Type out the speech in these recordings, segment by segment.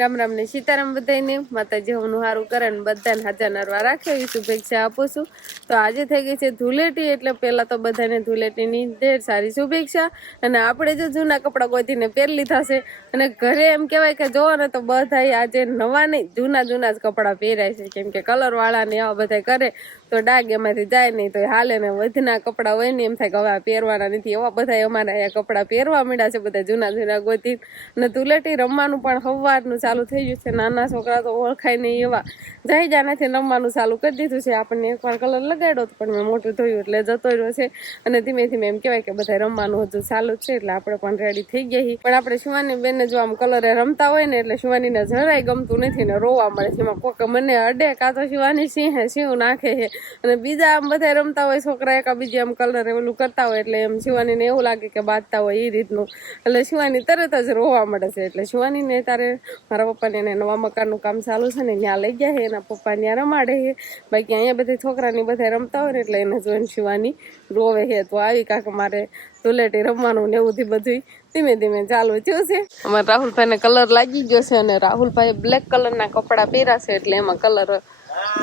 રામ રામ ને સીતારામ બધાને માતાજી હમનું સારું કરે ને બધાને હાજર નરવા રાખે એવી શુભેચ્છા આપું છું. તો આજે થઈ ગઈ છે ધૂળેટી, એટલે પેલા તો બધાને ધૂળેટીની ઢેર સારી શુભેચ્છા. અને આપણે જો જૂના કપડાં ગોતીને પહેરી લીધા છે અને ઘરે એમ કહેવાય કે જોવો ને તો બધા આજે નવા નહીં જૂના જ કપડાં પહેરાય છે, કેમ કે કલર વાળા ને આવા બધા કરે તો ડાઘ એમાંથી જાય નહીં તો હાલે ને વધના કપડાં હોય ને એમ થાય કે હવે આ પહેરવાના નથી. એવા બધા અમારા અહીંયા કપડાં પહેરવા માંડ્યા છે બધા જૂના ગોતી. અને ધૂળેટી રમવાનું પણ સવારનું ચાલુ થઈ ગયું છે. નાના છોકરા તો ઓળખાય નહીં એવા જાય જાનાથી રમવાનું ચાલુ કરી દીધું છે. આપણને એકવાર કલર લગાડ્યો તો પણ મેં મોટું ધોયું એટલે જતો રહ્યો છે. અને ધીમે ધીમે એમ કહેવાય કે બધા રમવાનું હજુ ચાલુ જ છે, એટલે આપણે પણ રેડી થઈ ગયા. પણ આપણે શિવાની બેનને જો આમ કલરે રમતા હોય ને એટલે શિવાનીને જરાય ગમતું નથી ને રોવા મળે છે. એમાં કોક મને અડે કાં તો શિવાની સિંહે સિંહ નાખે છે, અને બીજા આમ બધા રમતા હોય છોકરા એકા બીજા આમ કલરે ઓલું કરતા હોય એટલે એમ શિવાનીને એવું લાગે કે બાંધતા હોય એ રીતનું, એટલે શિવાની તરત જ રોવા મળે છે. એટલે શિવાનીને તારે મારા પપ્પાને એને નવા મકાનનું કામ ચાલુ છે ને ત્યાં લઈ ગયા છે, એના પપ્પા ત્યાં રમાડે છે. બાકી અહીંયા બધા છોકરાની બધા રમતા હોય ને એટલે એને જોઈને શિવાની રોવે છે. તો આવી કાંક મારે ધૂળેટી રમવાનું ને એવું બધું ધીમે ધીમે ચાલુ થયું છે. અમારે રાહુલભાઈને કલર લાગી ગયો છે અને રાહુલભાઈ બ્લેક કલરના કપડા પહેર્યા છે એટલે એમાં કલર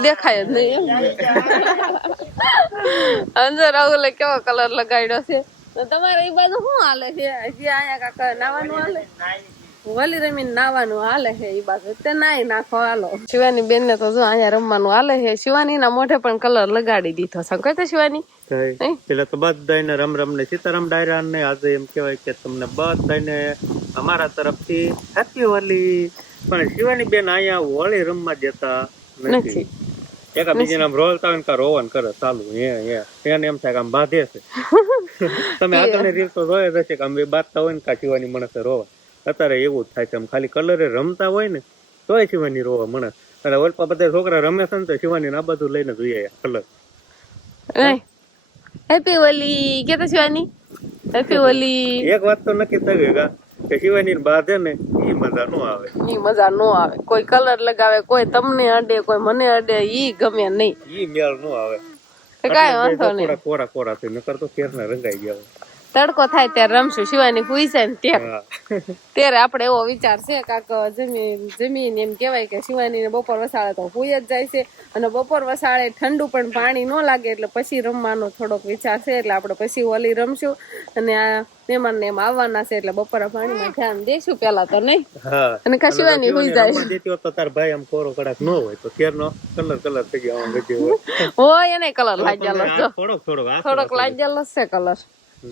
દેખાય જ નહીં એમ. અંજર રાહુલે કેવો કલર લગાડ્યો છે. તો તમારે એ બાજુ શું હાલે છે? હજી અહીંયા કાકા નાવાનું હાલે, વલી રમીને નાવાનું હાલે છે એ બાજુ તે નાઈ નાખો હાલો. શિવાની બેન ને તો જો અહીંયા રમવાનું હાલે છે. શિવાની ના મોઢે પણ કલર લગાડી દીધો છે. કઈ તો શિવાની પેલા તો બધાને રમ ને સીતારામ ડાયરા ને આજે એમ કેવાય કે તમને બધાને અમારા તરફથી હેપી હોલી. પણ શિવાની બેન અહીંયા હોળી રમવા જતા નથી. એકા બીજા નામ રોલતા હોય ને કા રોવન કરે ચાલુ એને એમ થાય કે આમ બાંધે છે. તમે આગળની રીલ તો જોયે જ હશે કે આમ બાંધતા હોય ને કા શિવાની મળે રોવા. અત્યારે એવું જ થાય છે, આમ ખાલી કલરે રમતા હોય ને તોય શિવાની રોવા મળે. અને ઓલપા બધા છોકરા રમે છે ને તો શિવાની આ બધું લઈને જોઈએ કલર. હેપી હોલી કે તો શિવાની હેપી હોલી. એક વાત તો નક્કી થઈ ગઈ કે શિવાની બાંધે ને ઈ મજા નો આવે. ઈ મજા નો આવે. કોઈ કલર લગાવે, કોઈ તમને અડે, કોઈ મને અડે, ઈ ગમે નહીં. ઈ મેળ નો આવે. કાઈ વાંધો નહીં. કોરા થઈ નકર તો કેરના રંગાઈ ગયા. તડકો થાય ત્યારે રમશું. શિવાની હુઈ જાય ને ત્યારે આપણે એવો વિચાર છે કાક જમીન એમ કેવાય કે શિવાની બપોર વસાળે તો હુઈ જ જાય છે. અને બપોર વસાળે ઠંડુ પણ પાણી ન લાગે એટલે પછી રમવાનો થોડોક વિચાર છે. એટલે આપણે પછી હોલી રમશું. અને આ મહેમાન ને એમ આવવાના છે એટલે બપોરે પાણીમાં ધ્યાન દેશું પેલા તો નહીં. અને કા શિવાની હુઈ જાય તો તાર ભાઈ આમ કોરો કડાક ન હોય તો કેરનો કલર થઈ ગયો હોય એને કલર લાગેલો થોડોક લાગેલો છે કલર.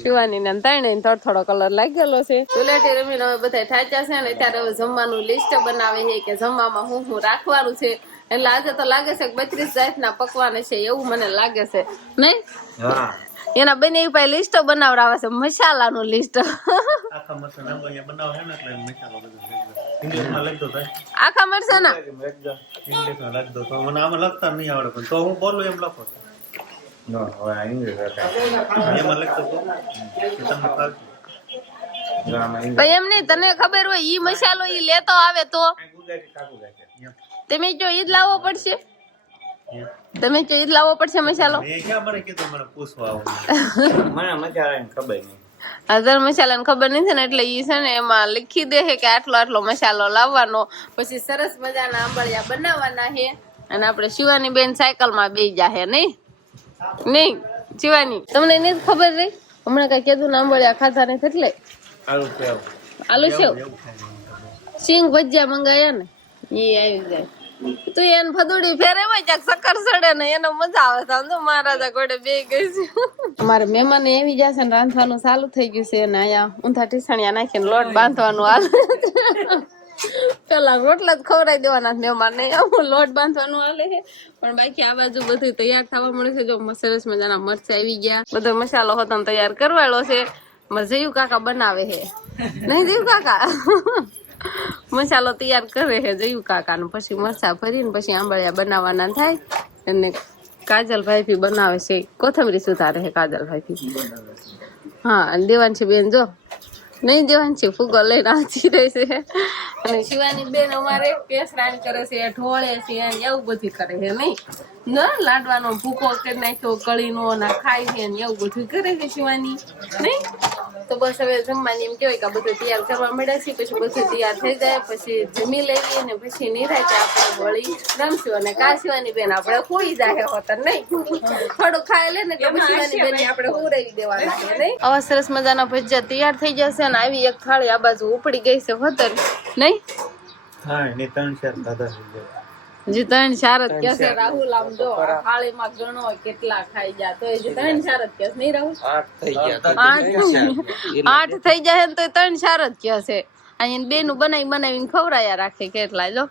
શિવાની ને ત્રણે થોડો કલર લાગેલો છે. ધૂળેટી રમીને હવે બધા થાચ્યા છે ને ત્યારે હવે જમવાનું લિસ્ટ બનાવે છે કે જમવામાં હું રાખવાનું છે. એટલે આજે તો લાગે છે કે 32 જાતના પકવાન છે એવું મને લાગે છે નહીં. એના બને ભાઈ લિસ્ટ બનાવડાવે છે, મસાલાનું લિસ્ટ. આખા મરચાના લખતા નહીં આવડે પણ તો હું બોલું એમ લખો. એમ નઈ તને ખબર હોય ઈ મસાલો ઈ લેતો આવે તો તમે જો ઈદ લાવવો પડશે. મસાલો મસાલા ખબર નથી ને એટલે ઈ છે ને એમાં લખી દે છે કે આટલો મસાલો લાવવાનો. પછી સરસ મજાના આંબળિયા બનાવવાના છે. અને આપણે શિવાની બેન સાયકલ માં બેસી જાહે નહીં શિવાની. તમને નથી ખબર રહી હમણાં કઈ કીધું ને આંબળિયા ખાધા નથી એટલે આલુ સેવ સિંગ ભજીયા મંગાયા ને ઈ આવી જાય. તું એને ફદુડી ફેરે હોય ક્યાંક સકર સડે ને એનો મજા આવે. સમજો મહારાજા ઘોડે બે ગઈ છે. અમારે મહેમાન એવી જશે ને રાંધવાનું ચાલુ થઈ ગયું છે. અને અહીંયા ઊંધા ટીસણિયા નાખીને લોટ બાંધવાનું હાલ. પેલા રોટલા જ ખવડાવી દેવાના મહેમાન ને લોટ બાંધવાનું હાલે છે. પણ બાકી આ બાજુ બધું તૈયાર થવા મળે છે. જો સરસ મજાના મરચા આવી ગયા, બધો મસાલો હતો તૈયાર કરવાળો છે. જયુ કાકા બનાવે છે નહીં જયુ કાકા મસાલો તૈયાર કરે છે જયુ કાકા ને. પછી મરચા ભરીને પછી આંબળિયા બનાવવાના થાય. અને કાજલભાઈ ભી બનાવે છે, કોથમરી સુધારે છે કાજલભાઈ ભી. હા અને દેવાંશી બેન જો નહીં દેવાંશી ફુગ્ગો લઈને આવતી રહેશે. અને શિવાની બેન અમારે કેસરાણ કરે છે, ઢોળે છે, એવું બધું કરે છે. નહીં ના લાડવાનો ભૂકો કરી નાખ્યો કળીનો ના ખાય છે ને એવું બધું કરે છે શિવાની. નહીં તો બસ હવે જમવાની એમ કેવાય કે બધું તૈયાર કરવા મળ્યા છે. પછી બધું તૈયાર થઈ જાય પછી જમી લઈએ ને પછી નિરાંતે આપણે વળી રમશું. અને કા શિવાની બેન આપણે હોઈ જાય હોતર નહીં થોડું ખાઈ લે ને એટલે શિવાની બેન આપણે હુરાવી દેવાના છે. નહીં આવા સરસ મજાના ભજીયા તૈયાર થઈ જશે અને આવી એક થાળી આ બાજુ ઉપડી ગઈ છે હોતર. નહીં હા એની 3-4 દાદા થઈ જાય. હજી 3-4 જ કહેશે રાહુલ. આમ જો થાળીમાં ગણો કેટલા ખાઈ ગયા તો હજી 3-4 જ કહેશે. નહીં રાહુલ 8 થઈ જાય ને તો 3-4 જ કહેશે. અહીંયા બેનું બનાવીને ખવડાયા રાખે કેટલા જો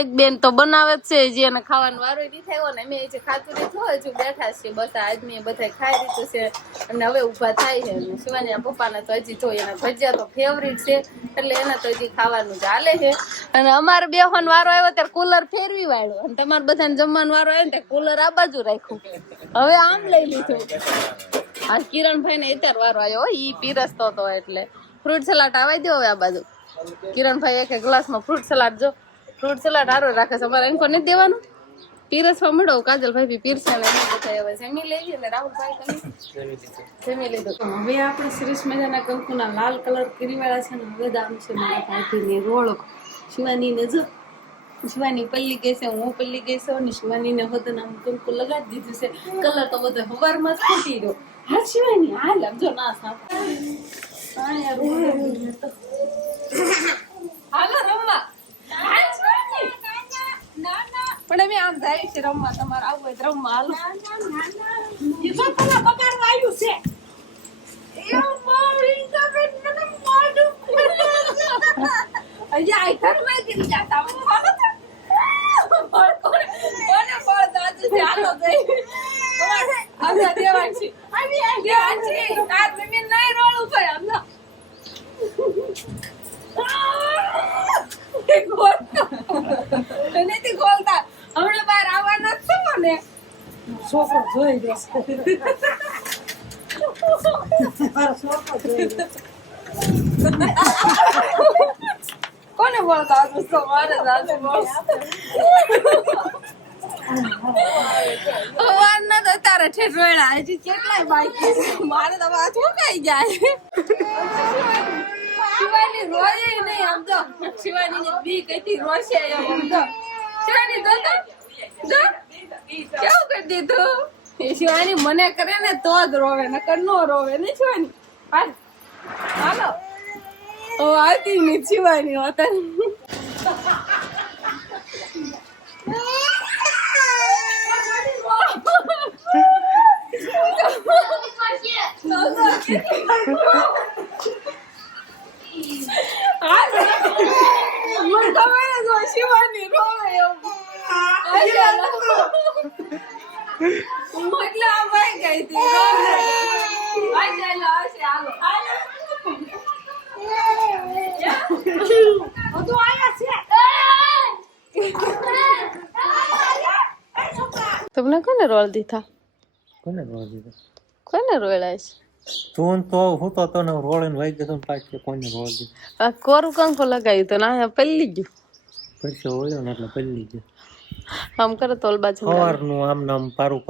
એક બેન તો બનાવે જ છે જે એને ખાવાનું વારો નથી થયો ને મેં જે ખાતું નથી હજુ બેઠા છે બધા આદમી બધા ખાઈ દીધું છે અને હવે ઉભા થાય છે. શિવાની પપ્પાના તો હજી જો એના ભજીયા તો ફેવરિટ છે એટલે એને તો હજી ખાવાનું ચાલે છે. અને અમારે બેહવાનો વારો આવ્યો ત્યારે કુલર ફેરવી વાળ્યો અને તમારે બધાને જમવાનો વારો આવ્યો ને ત્યારે કુલર આ બાજુ રાખ્યું હવે આમ લઈ લીધું. આ કિરણભાઈ ને અત્યારે વારો આવ્યો ઈ પીરસતો હતો એટલે ફ્રૂટ સલાડ આવાઈ દો હવે આ બાજુ. કિરણભાઈ એક ગ્લાસમાં ફ્રૂટ સલાડ જો ફ્રૂટ સલાડ હારો રાખે છે. અમારે એનકો નથી દેવાનું પીરસવા મળો. કાજલભાઈ બી પીરસે ને બધા હવે જમી લેવી અને રાહુલભાઈ જમી લીધું. હવે આપણે સરસ મજાના કંકુના લાલ કલર કરી વાળા છે ને હવે દામ છે મારા ભાભીની રોળો શિવાનીને જો શિવાની પલ્લી ગઈ છે હું પલ્લી ગઈ છું અને શિવાનીને હોદના કંકુ લગાડી દીધું છે. કલર તો બધો હવારમાં જ ખૂટી રહ્યો. હા શિવાની હાલ આમ જો ના સાપ હાલો રમવા પણ અમે આમ જાય છે રમવા. તમારે આવું હોય તો રમવા હાલો. નથી ખોલતા હમણાં બહાર આવવાના છો ને છોકરો જોઈ જશે. કોને બોલતા હતું તો મારે દાદુ ના તો તારે ઠેઠવેડા હજી કેટલાય બાકી મારે તો વાત મુકાઈ જાય. શિવાની રોય નહીં આમ તો શિવાની ને બી કઈથી રોશે એમ તો શિવાની જો કેવું કરી દીધું. શિવાની મને કરે ને તો જ રોવે નકર નો રોવે ને શિવાની. હાલો આવતી ની શિવાની હોતા શિવાની રોવે એવું એટલે આ ભાઈ ગઈ હતી તમને કોને રોલ દીધા? કોને રોળ દીધો? કોને રોળાય છે? તું તો હું તો તને રોળીને વહી ગયો પાછી કોઈને રોળ દીધો? આ કોરું કંકો લગાવ્યું તો ના પલ્લી ગયું પછી ઓળ્યો ને એટલે પલ્લી ગયો. આમ કરે તોલ બાજુ સવારનું આમ નામ પારું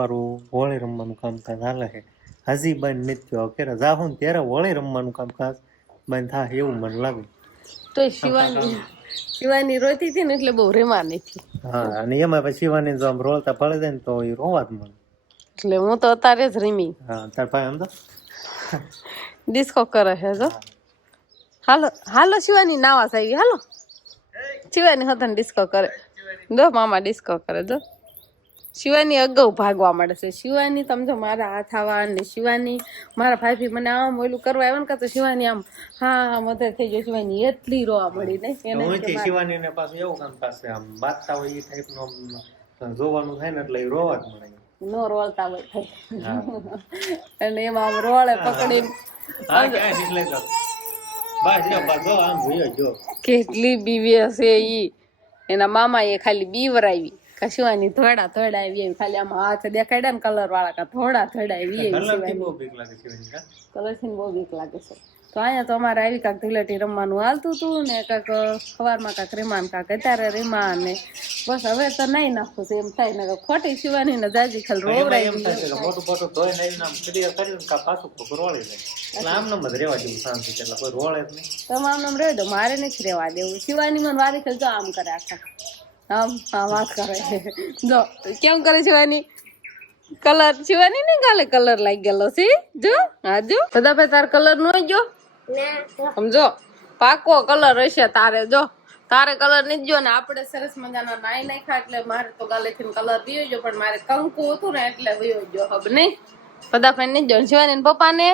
હોળી રમવાનું કામકાજ હાલે છે. હજી બંધ નથી થયો. ક્યારે જાહું ને ત્યારે હોળી રમવાનું કામકાજ બંધ થાય એવું મને લાગે. તો શિવાની રોતી હતી ને એટલે બહુ રેમાં નથી. હા અને એમાં પછી શિવાની જો આમ રોલતા ફળે જાય ને તો એ રોવા જ મને. એટલે હું તો અત્યારે જ રમી. હા તાર ભાઈ આમ તો ડિસ્કો કરે છે જો. હાલો હાલો શિવાની નાવા આવી હાલો. શિવાની હતા ડિસ્કો કરે જો મામા ડિસ્કો કરે જો. શિવાની અગાઉ ભાગવા મળે છે. શિવાની સમજો મારા હાથ આવા ને શિવાની મારા ભાઈ મને આમ ઓલું કરવા આવ્યા ને કાં તો શિવાની આમ હા મદદ થઈ ગઈ. શિવાની એટલી રોવા મળી ને શિવાની ને પાછું એવું કામ પાસે આમ બાતતા હોય એ ટાઈપ નું જોવાનું થાય ને એટલે એ રોવા જ મળે. નો રોલતા હોય થાય અને એમાં આમ રોળે પકડી કેટલી બીવી હશે ઈ. એના મામા એ ખાલી બીવરાવી કશુવાની થોડા આવી એવી ખાલી આમાં હાથ દેખાડ્યા ને કલર વાળા કા થોડા આવી એવી કલરથી બહુ બીક લાગે શિવાની કા. કલર થી બહુ બીક લાગે છે. તો અહીંયા તો અમારે આવી કાંક ધૂળેટી રમવાનું હાલતું હતું ને કાંક સવારમાં કાંક રીમાન કાંક અત્યારે રીમા ને બસ હવે તો નહીં નાખવું છે એમ થાય ને ખોટી શિવાની ને જાજી ખાલી રોવરાઈ એમ થાય કે મોટું મોટું ધોઈ નાઈને આમ ક્લિયર કરીને કા પાછું પગ રોળી જાય એટલે આમ નમ જ રહેવા જેવું શાંતિ એટલે કોઈ રોળે જ નહીં. તમે આમ નામ રહેજો મારે નથી રહેવા દેવું. શિવાની મને વારી ખેલ જો આમ કરે આખા આમ વાત કરે જો કેમ કરે શિવાની કલર શિવાની ને ગાલે કલર લાગી ગયેલો છે જો હા જો બધા ભાઈ તાર કલર નો ગયો સમજો પાકો કલર હશે તારે જો તારે કલર નહીં જો ને આપણે સરસ મજાનો નાઈ નાખ્યા એટલે મારે તો ગાલેથી કલર પીયો જો પણ મારે કંકુ હતું ને એટલે વયો ગયો હબ નહીં બધા ભાઈ નહીં જો શિવાની ને પપ્પા ને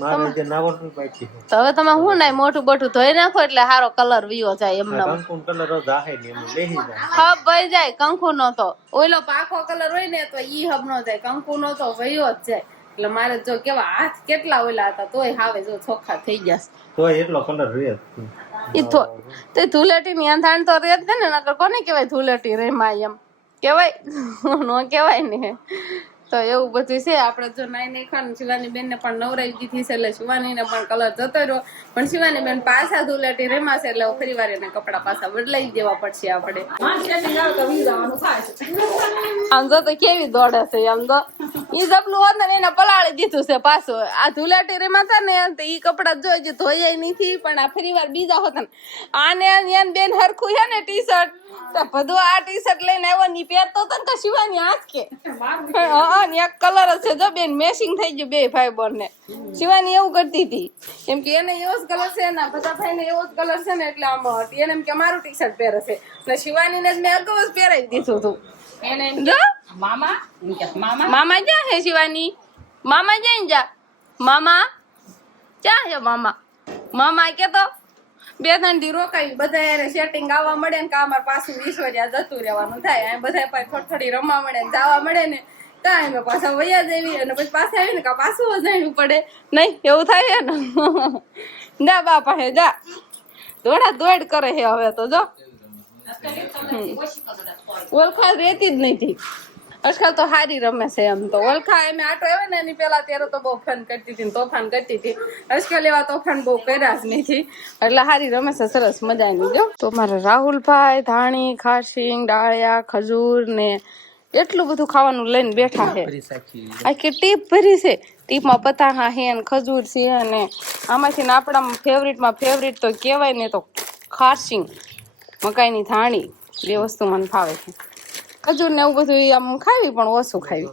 મારે જે નાવાનું બાકી છે તો હવે તમે હું નાઈ મોટું બોટું ધોઈ નાખો એટલે હારો કલર વિયો જાય એમને કંકુન કલર જાહે ને એમ લેહી જાય હબ વહી જાય કંકુ નો તો ઓલો પાકો કલર હોય ને તો ઈ હબ નો જાય કંકુ નો તો વયો જ જાય એટલે મારે જો કેવા હાથ કેટલા ઓલા હતા તોય હાવે જો ચોખ્ખા થઈ ગયા તોય એટલો કલર રહે ઈ તો તે ધૂળેટી ની અંધાણ તો રેત ને નકર કોને કહેવાય ધૂળેટી રેમાય એમ કહેવાય નો કહેવાય ને તો એવું બધું છે. આપણે જો નાઈ નહીં ખાવાનું શિવાની બેન ને પણ નવરાઈ દીધી છે એટલે શિવાની ને પણ કલર જતો રહ્યો પણ શિવાની બેન પાછા ધૂળેટી રેમાશે એટલે ફરી વાર એને કપડા પાછા બદલાઈ દેવા પડશે આપણે. આમ જો તો કેવી દોડે છે આમ તો ઈ જપલું હોત ને એને પલાળી દીધું છે પાછું આ ધૂળેટી રેમાતા ને તો ઈ કપડા જોઈ ધોઈ નથી પણ આ ફરી વાર બીજા હોત ને આને બેન હરખું છે ને ટી શર્ટ તો બધું આ ટી શર્ટ લઈને આવ્યો ની પહેરતો હતો ને શિવાની હાથ કે એક કલર છે જો બેન મેચિંગ થઈ ગયું બે ભાઈ બોન ને. શિવાની એવું કરતી હતી કેમ કે એને એવો જ કલર છે ને બધા ભાઈ ને એવો જ કલર છે ને એટલે આમ એને એમ કે મારું ટી શર્ટ પહેરે છે એટલે શિવાની ને મેં અગાઉ જ પહેરાવી દીધું હતું એને જો મામા ક્યાં છે શિવાની મામા જઈને જા મામા ક્યાં છે મામા કે તો 2-3 દી રોકાવી બધા સેટિંગ આવવા મળે ને કા અમારે પાછું ઈશ્વર્યા જતું રહેવાનું થાય બધા થોડી રમવા મળે ને જવા મળે ને કાંઈ અમે પાછા વયા દેવી અને પછી પાછા આવી ને કા પાછું વજાડવું પડે નહીં એવું થાય ને જા બાપા હે જા દોડ કરે છે હવે તો જો ઓળખા રેતી જ નથી આજકાલ તો હારી રમે છે એમ તો ઓળખા એમ આટો આવે ને એની પેલા ત્યારે તો બહુ ફન કરતી હતી તોફાન કરતી હતી આજકાલ એવા તોફાન બહુ કર્યા જ નથી એટલે હારી રમે છે સરસ મજાની જો. તો મારે રાહુલભાઈ ધાણી ખાસીંગ ડાળિયા ખજૂર ને એટલું બધું ખાવાનું લઈને બેઠા છે આખી ટીપ ભરી છે ટીપમાં પતાહા છે ને ખજૂર છે અને આમાંથી ને આપણા ફેવરિટ તો કહેવાય ને તો ખારસિંગ મકાઈની ધાણી બે વસ્તુ મને ફાવે છે. ખજૂર ને એવું બધું આમ ખાવી પણ ઓછું ખાવી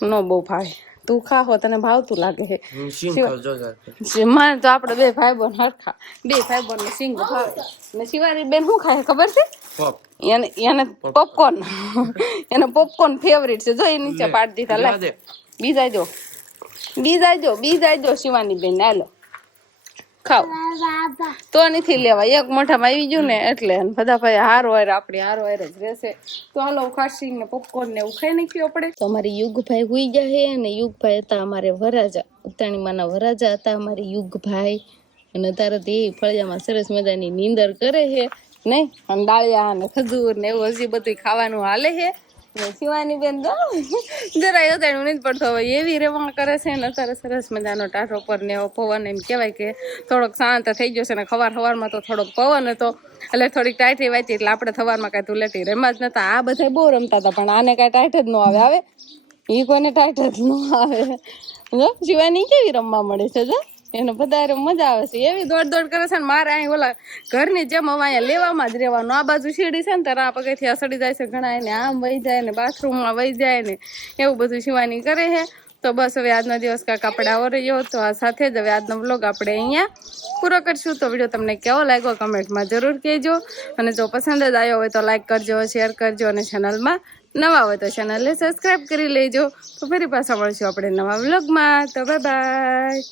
ન બહુ ભાવે તું ખાવો તને ભાવતું લાગે છે મને તો આપડે બે ભાઈ બોન હરખા બે ભાઈ બોન ને સિંગ ભાવે ને શિવાની બેન શું ખાય ખબર છે એને પોપકોર્ન એને પોપકોર્ન ફેવરિટ છે જો એ નીચે પાડી દીધા લાગે બીજા જો શિવાની બેન હાલો ખાવ તો નથી લેવા એક મોઢામાં આવી ગયું ને એટલે બધા ભાઈ હારો હારે જ રહેશે તો હાલો ખાસી ને પોપકોર્ન ને એવું ખાઈ નાખ્યું આપણે. તો અમારે યુગભાઈ હુઈ ગયા છે અને યુગભાઈ હતા અમારે વરાજા ઉત્તરાણીમાના વરાજા હતા અમારે યુગભાઈ અને અત્યારે તો એ ફળિયામાં સરસ મજાની નીંદર કરે છે નહીં અને ડાળિયા અને ખજૂર ને એવું હજી બધું ખાવાનું હાલે છે. શિવાની બેન જરાય ઉતાણું નથી પડતો હવે એવી રેવા કરે છે ને અત્યારે સરસ મજાનો ટાઢો પર ને પવન એમ કહેવાય કે થોડોક શાંત થઈ ગયો છે ને સવારમાં તો થોડોક પવન હતો એટલે થોડીક ટાઈટ વાંચી એટલે આપણે સવારમાં કાંઈ ધૂળેટી રમવા જ નતા આ બધા બહુ રમતા હતા પણ આને કાંઈ ટાઈટ જ ન આવે એ કોઈને ટાઈટ જ ન આવે જો શિવાની કેવી રમવા મળે છે જો એને બધા મજા આવે છે એવી દોડ કરે છે ને મારે અહીં ઓલા ઘરની જેમ હવે અહીંયા લેવામાં જ રહેવાનું આ બાજુ સીડી છે ને ત્યારે આ પગેથી અસડી જાય છે ઘણા એને આમ વહી જાય ને બાથરૂમમાં વહી જાય ને એવું બધું શિવાની કરે છે. તો બસ હવે આજનો દિવસ કાંઈક આપણે આવો રહ્યો તો આ સાથે જ હવે આજનો વ્લોગ આપણે અહીંયા પૂરો કરશું. તો વિડીયો તમને કેવો લાગ્યો કમેન્ટમાં જરૂર કહેજો અને જો પસંદ જ આવ્યો હોય તો લાઈક કરજો શેર કરજો અને ચેનલમાં નવા હોય તો ચેનલને સબસ્ક્રાઈબ કરી લેજો. તો ફરી પાછા મળશું આપણે નવા વ્લોગમાં. તો બાય.